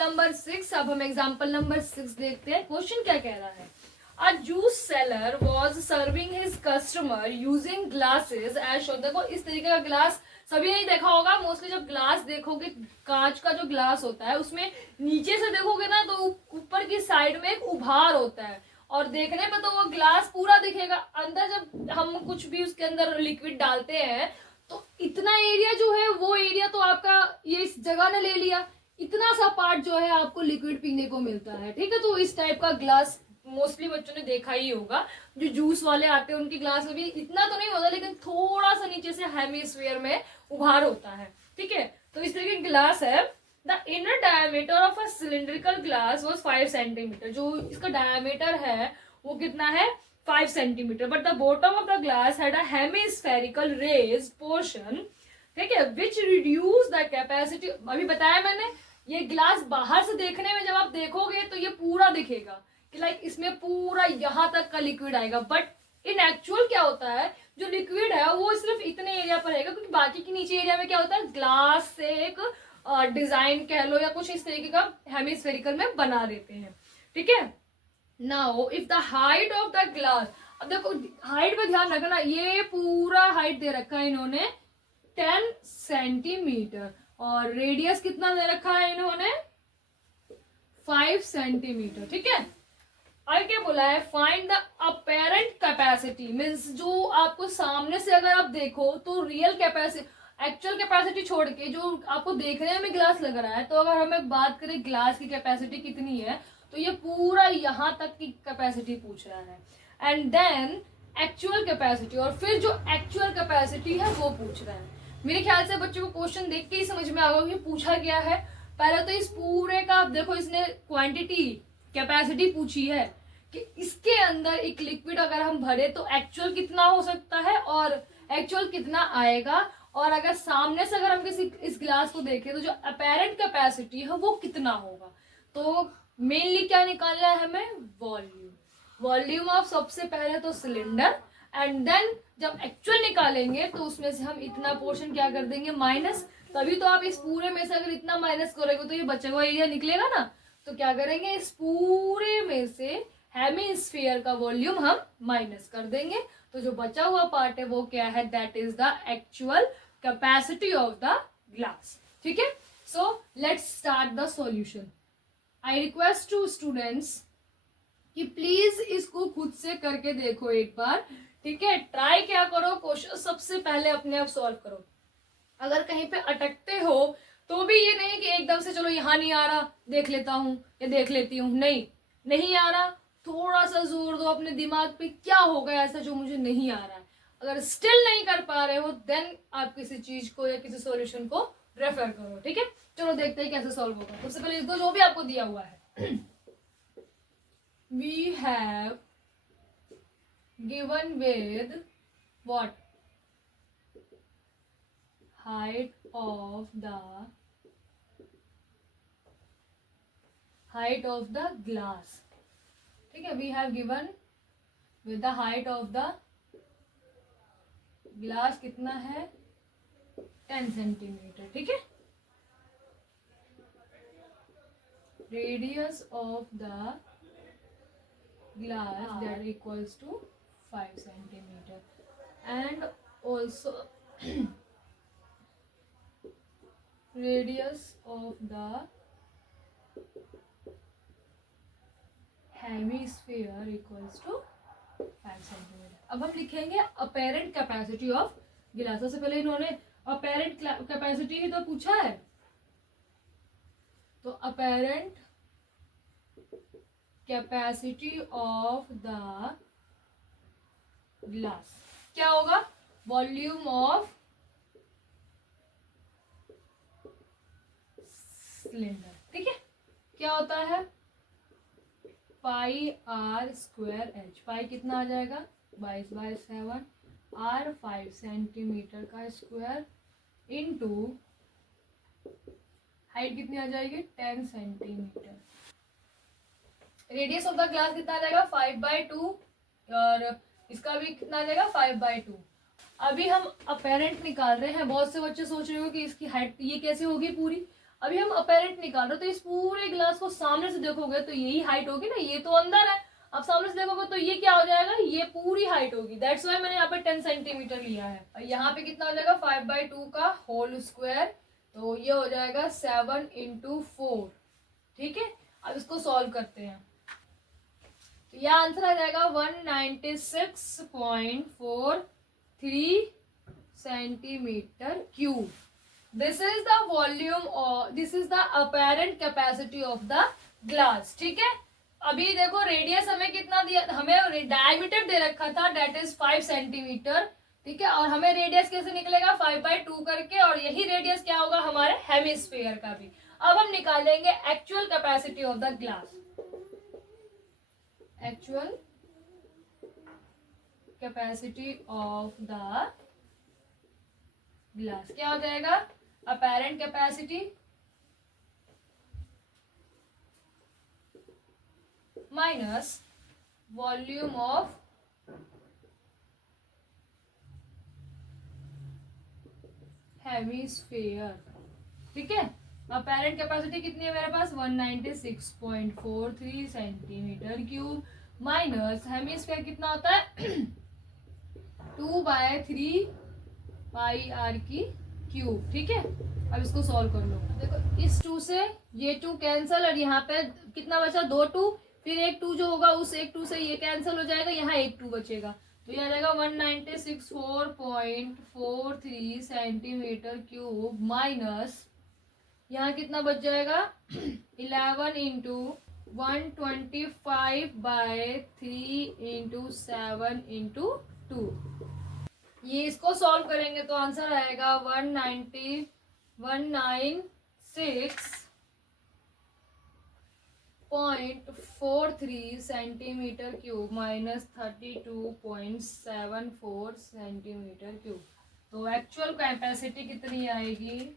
Number 6। अब हम example number 6 देखते हैं। क्वेश्चन क्या कह रहा है। A juice seller was serving his customer using glasses as shown। देखो इस तरीके का ग्लास सभी ने देखा होगा। मोस्टली जब ग्लास देखोगे, कांच का जो ग्लास होता है उसमें नीचे से देखोगे ना तो ऊपर की साइड में एक उभार होता है और देखने में तो वो ग्लास पूरा दिखेगा। अंदर जब हम कुछ भी उसके अंदर लिक्विड डालते हैं तो इतना एरिया जो है वो एरिया तो आपका ये इस जगह ने ले लिया, इतना सा पार्ट जो है आपको लिक्विड पीने को मिलता है। ठीक है, तो इस टाइप का ग्लास मोस्टली बच्चों ने देखा ही होगा। जो जूस वाले आते हैं उनकी ग्लास में भी इतना तो नहीं होता, लेकिन थोड़ा सा नीचे से हेमिस्फीयर में उभार होता है। ठीक है, तो इस तरीके की ग्लास है। The inner diameter of a cylindrical glass was 5 centimetre. जो इसका डायमीटर है वो कितना है, 5 centimetre. But the bottom of the glass had a hemispherical raised portion. ठीक है, विच रिड्यूस द कैपेसिटी। अभी बताया मैंने, ये ग्लास बाहर से देखने में जब आप देखोगे तो ये पूरा दिखेगा कि लाइक इसमें पूरा यहां तक का लिक्विड आएगा। बट इन एक्चुअल क्या होता है, जो लिक्विड है वो सिर्फ इतने एरिया पर रहेगा, क्योंकि बाकी के नीचे एरिया में क्या होता है, ग्लास से एक डिजाइन कह लो या कुछ इस तरीके का हेमिस्फेरिकल में बना देते हैं। ठीक है, now if the height of the glass. अब देखो हाइट पे ध्यान रखना, ये पूरा हाइट दे रखा है इन्होंने 10 सेंटीमीटर और रेडियस कितना दे रखा है इन्होंने, 5 सेंटीमीटर। ठीक है, आगे क्या बोला है, find the apparent capacity. Means जो आपको सामने से अगर आप देखो तो रियल कैपेसिटी, एक्चुअल कैपेसिटी छोड़ के जो आपको देखने में ग्लास लग रहा है, तो अगर हमें बात करें ग्लास की कैपेसिटी कितनी है तो ये पूरा यहां तक की कैपेसिटी पूछ रहा है। एंड देन एक्चुअल कैपेसिटी, और फिर जो एक्चुअल कैपेसिटी है वो पूछ रहा है। मेरे ख्याल से बच्चों को क्वेश्चन देख के ही समझ में आ गया कि पूछा गया है। पहले तो इस पूरे का देखो, इसने क्वांटिटी कैपेसिटी पूछी है कि इसके अंदर एक लिक्विड अगर हम भरे तो एक्चुअल कितना हो सकता है और एक्चुअल कितना आएगा, और अगर सामने से अगर हम किसी इस ग्लास को देखें तो जो अपेरेंट कैपेसिटी है वो कितना होगा। तो मेनली क्या निकालना है हमें, वॉल्यूम। वॉल्यूम ऑफ सबसे पहले तो सिलेंडर, एंड देन जब एक्चुअल निकालेंगे तो उसमें से हम इतना पोर्शन क्या कर देंगे, माइनस। तभी तो आप इस पूरे में से अगर इतना माइनस करोगे तो ये बचा हुआ एरिया निकलेगा ना। तो क्या करेंगे, इस पूरे में से हेमिस्फीयर का वॉल्यूम हम माइनस कर देंगे। तो जो बचा हुआ पार्ट है वो क्या है, that is the actual capacity of the glass. ठीक है, so let's start the solution. I request to students कि प्लीज इसको खुद से करके देखो एक बार। ठीक है, ट्राई क्या करो, क्वेश्चन सबसे पहले अपने आप सॉल्व करो। अगर कहीं पे अटकते हो तो भी ये नहीं कि एकदम से चलो यहाँ नहीं आ रहा देख लेता हूँ या देख लेती हूँ, नहीं आ रहा, थोड़ा सा जोर दो अपने दिमाग पे, क्या होगा ऐसा जो मुझे नहीं आ रहा है। अगर स्टिल नहीं कर पा रहे हो देन आप किसी चीज को या किसी सॉल्यूशन को रेफर करो। ठीक है, चलो देखते हैं कैसे सॉल्व होगा। सबसे पहले दो जो भी आपको दिया हुआ है। We have given with what, height of the glass। ठीक है, we have given with the height of the glass कितना है, 10 सेंटीमीटर। ठीक है, radius of the glass that equals to 5 centimetre and also radius of the hemisphere equals to 5 centimetre. अब हम लिखेंगे apparent capacity of गिलास। सबसे पहले इन्होंने अपेरेंट कैपेसिटी ही तो पूछा है, तो apparent capacity of the glass क्या होगा, वॉल्यूम ऑफ सिलेंडर। ठीक है, क्या होता है, पाई आर स्क्वायर एच। पाई कितना आ जाएगा, 22/7, आर 5 सेंटीमीटर का स्क्वायर इनटू हाइट कितनी आ जाएगी, 10 centimetre. Radius of the glass कितना आ जाएगा, 5/2, और इसका भी कितना आ जाएगा, 5/2। अभी हम अपेरेंट निकाल रहे हैं। बहुत से बच्चे सोच रहे हो कि इसकी हाइट ये कैसे होगी पूरी। अभी हम अपेरेंट निकाल रहे हो, तो इस पूरे ग्लास को सामने से देखोगे तो यही हाइट होगी ना, ये तो अंदर है, अब सामने से देखोगे तो ये क्या हो जाएगा, ये पूरी हाइट होगी। दैट्स वाई मैंने यहाँ पे 10 सेंटीमीटर लिया है। और यहाँ पे कितना हो जाएगा 5/2 का होल स्क्वायर, तो ये हो जाएगा 7 × 4। ठीक है, अब इसको सॉल्व करते हैं, तो यह आंसर आ जाएगा 196.43 centimetre cube. This is the volume और this is the apparent capacity of the glass. ठीक है, अभी देखो रेडियस हमें कितना दिया, हमें डायमीटर दे रखा था, डेट इज 5 सेंटीमीटर। ठीक है, और हमें रेडियस कैसे निकलेगा 5/2 करके, और यही रेडियस क्या होगा हमारे हेमिस्फीयर का भी। अब हम निकालेंगे actual capacity of the glass. Actual capacity of the glass क्या हो जाएगा, apparent capacity minus volume of hemisphere. ठीक है, अपेरेंट कैपेसिटी कितनी है मेरे पास 196.43 सेंटीमीटर क्यूब, माइनस हेमिस्फीयर कितना होता है 2/3 πr की क्यूब। ठीक है, अब इसको सॉल्व कर लो। देखो इस 2 से ये 2 कैंसल, और यहाँ पे कितना बचा 2 2, फिर एक 2 जो होगा उस एक 2 से ये कैंसिल हो जाएगा, यहाँ एक 2 बचेगा, तो ये आ जाएगा 196.43 सेंटीमीटर क्यूब, माइनस यहाँ कितना बच जाएगा 11 × 125/3 × 7 × 2। ये इसको सॉल्व करेंगे तो आंसर आएगा 196.43 centimetre cube minus 32.74 centimetre cube. तो एक्चुअल कैपेसिटी कितनी आएगी,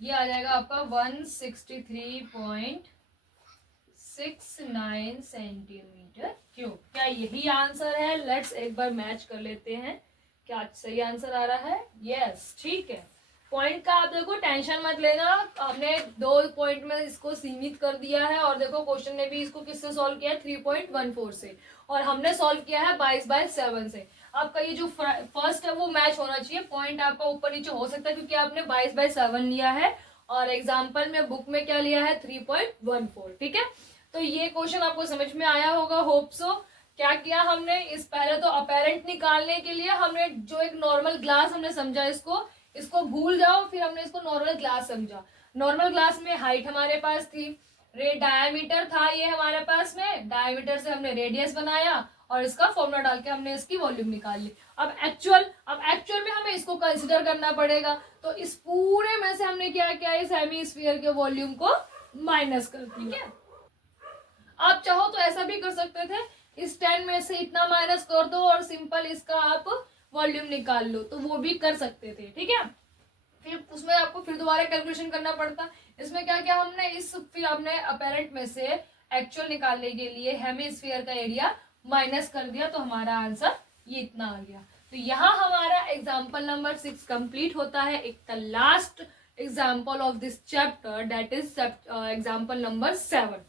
ये आ जाएगा आपका 163.69 सेंटीमीटर क्यूब। क्या यही आंसर है? लेट्स एक बार मैच कर लेते हैं, क्या सही आंसर आ रहा है? यस, ठीक है। पॉइंट का आप देखो टेंशन मत लेना, हमने 2 पॉइंट में इसको सीमित कर दिया है, और देखो क्वेश्चन ने भी इसको किससे सॉल्व किया है 3.14 से, और हमने सॉल्व किया है 22/7 से। आपका ये जो फर्स्ट है वो मैच होना चाहिए, पॉइंट आपका ऊपर नीचे हो सकता है क्योंकि आपने 22/7 लिया है और एग्जाम्पल में बुक में क्या लिया है 3.14। ठीक है, तो ये क्वेश्चन आपको समझ में आया होगा, होप सो। क्या किया हमने, इस पहले तो अपेरेंट निकालने के लिए हमने जो एक नॉर्मल ग्लास हमने समझा, इसको भूल जाओ, फिर हमने इसको नॉर्मल ग्लास समझा। नॉर्मल ग्लास में हाइट हमारे पास थी, डायमीटर था ये हमारे पास में, डायमीटर से हमने रेडियस बनाया और इसका फॉर्मूला डाल के हमने इसकी वॉल्यूम निकाल ली। अब एक्चुअल में हमें इसको कंसिडर करना पड़ेगा, तो इस पूरे में से हमने क्या किया, इस हेमिस्फीयर के वॉल्यूम को माइनस कर दिया। आप चाहो तो ऐसा भी कर सकते थे, इस 10 में से इतना माइनस कर दो और सिंपल इसका आप वॉल्यूम निकाल लो, तो वो भी कर सकते थे। ठीक है, फिर उसमें आपको फिर दोबारा कैलकुलेशन करना पड़ता। इसमें क्या किया हमने, फिर हमने अपेरेंट में से एक्चुअल निकालने के लिए हेमिस्फीयर का एरिया माइनस कर दिया, तो हमारा आंसर ये इतना आ गया। तो यहाँ हमारा एग्जाम्पल नंबर 6 कंप्लीट होता है। एक the last example of this chapter, that is example number 7।